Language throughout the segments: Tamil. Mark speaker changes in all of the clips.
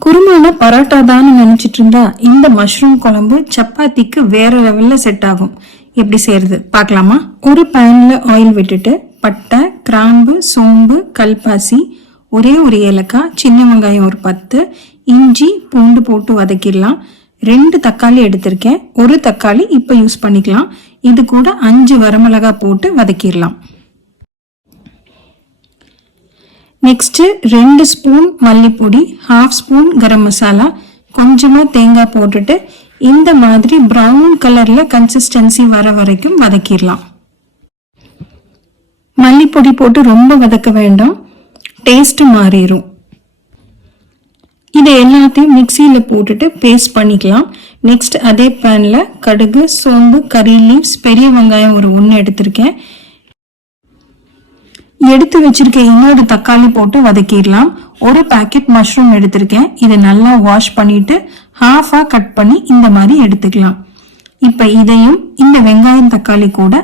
Speaker 1: குருமான பரோட்டா தான் நினைச்சிட்டு இருந்தா இந்த மஷ்ரூம் குழம்பு சப்பாத்திக்கு வேற லெவல்ல செட் ஆகும். எப்படி செய்யறது பார்க்கலாமா? ஒரு பேன்ல ஆயில் விட்டுட்டு பட்டை கிராம்பு சோம்பு கல்பாசி ஒரே ஒரு ஏலக்காய் சின்ன வெங்காயம் ஒரு பத்து இஞ்சி பூண்டு போட்டு வதக்கிடலாம். ரெண்டு தக்காளி எடுத்திருக்கேன். ஒரு தக்காளி இப்போ யூஸ் பண்ணிக்கலாம். இது கூட அஞ்சு வரமிளகாய் போட்டு வதக்கிடலாம். நெக்ஸ்ட்டு ரெண்டு ஸ்பூன் மல்லிப்பொடி ஹாஃப் ஸ்பூன் கரம் மசாலா கொஞ்சமாக தேங்காய் போட்டுட்டு இந்த மாதிரி ப்ரௌன் கலரில் கன்சிஸ்டன்சி வர வரைக்கும் வதக்கிடலாம். மல்லிப்பொடி போட்டு ரொம்ப வதக்க வேண்டாம். டேஸ்ட்டு மாறிடும் இதை எல்லாத்தையும் மிக்சியில் போட்டுட்டு பேஸ்ட் பண்ணிக்கலாம். நெக்ஸ்ட் அதே பேனில் கடுகு சோம்பு கறி லீவ்ஸ் பெரிய வெங்காயம் ஒரு ஒன்று எடுத்திருக்கேன். எடுத்து வச்சிருக்க இன்னொரு தக்காளி போட்டு வதக்கிடலாம். ஒரு பாக்கெட் மஷ்ரூம் எடுத்திருக்கேன். இதை நல்லா வாஷ் பண்ணிட்டு ஹாஃபா கட் பண்ணி இந்த மாதிரி எடுத்துக்கலாம். இப்போ இதையும் இந்த வெங்காயம் தக்காளி கூட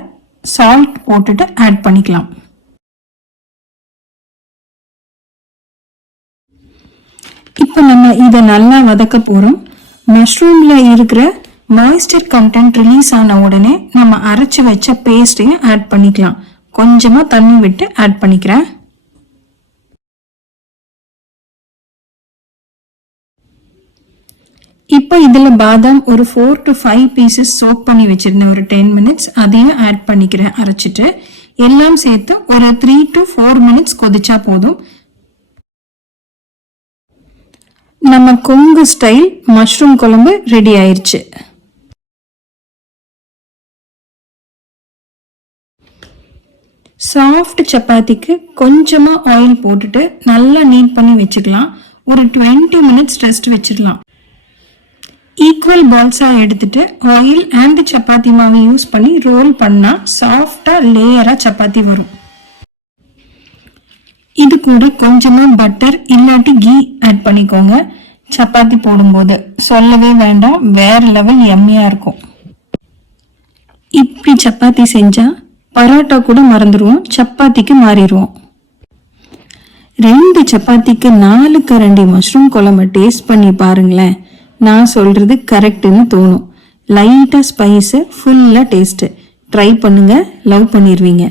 Speaker 1: சால்ட் போட்டுட்டு ஆட் பண்ணிக்கலாம். இப்போ நம்ம இதை நல்லா வதக்க போகிறோம் மஷ்ரூமில் இருக்கிற மாய்ஸ்டர் கண்டென்ட் ரிலீஸ் ஆன உடனே நம்ம அரைச்சி வச்ச பேஸ்ட்டையும் ஆட் பண்ணிக்கலாம். கொஞ்சமாக தண்ணி விட்டு ஆட் பண்ணிக்கிறேன். இப்போ இதில் பாதாம் ஒரு four to five pieces soak பண்ணி வச்சுருந்தேன் ஒரு டென் மினிட்ஸ் அதையும் ஆட் பண்ணிக்கிறேன் அரைச்சிட்டு. எல்லாம் சேர்த்து ஒரு த்ரீ டு ஃபோர் மினிட்ஸ் கொதிச்சா போதும். நம்ம கொங்கு ஸ்டைல் மஷ்ரூம் குழம்பு ரெடி ஆயிடுச்சு சாஃப்ட் சப்பாத்திக்கு கொஞ்சமாக ஆயில் போட்டுட்டு நல்லா நீட் பண்ணி வச்சுக்கலாம். ஒரு டுவெண்ட்டி மினிட்ஸ் ரெஸ்ட் வச்சிடலாம் ஈக்குவல் பால்ஸாக எடுத்துட்டு ஆயில் அண்ட் சப்பாத்தி மாவு யூஸ் பண்ணி ரோல் பண்ணால் சாஃப்டாக லேயராக சப்பாத்தி வரும். இது கூட கொஞ்சமாக பட்டர் இல்லாட்டி கீ ஆட் பண்ணிக்கோங்க. சப்பாத்தி போடும்போது சொல்லவே வேண்டாம் வேற லெவல் எம்மையாக இருக்கும். இப்படி சப்பாத்தி செஞ்சால் பரோட்டா கூட மறந்துடுவோம் சப்பாத்திக்கு மாறிடுவோம் ரெண்டு சப்பாத்திக்கு நாலு கரண்டி மஷ்ரூம் குழம்பு டேஸ்ட் பண்ணி பாருங்களேன். நான் சொல்கிறது கரெக்டுன்னு தோணும். லைட்டாக ஸ்பைஸு ஃபுல்லாக டேஸ்ட்டு ட்ரை பண்ணுங்கள் லவ் பண்ணிடுவீங்க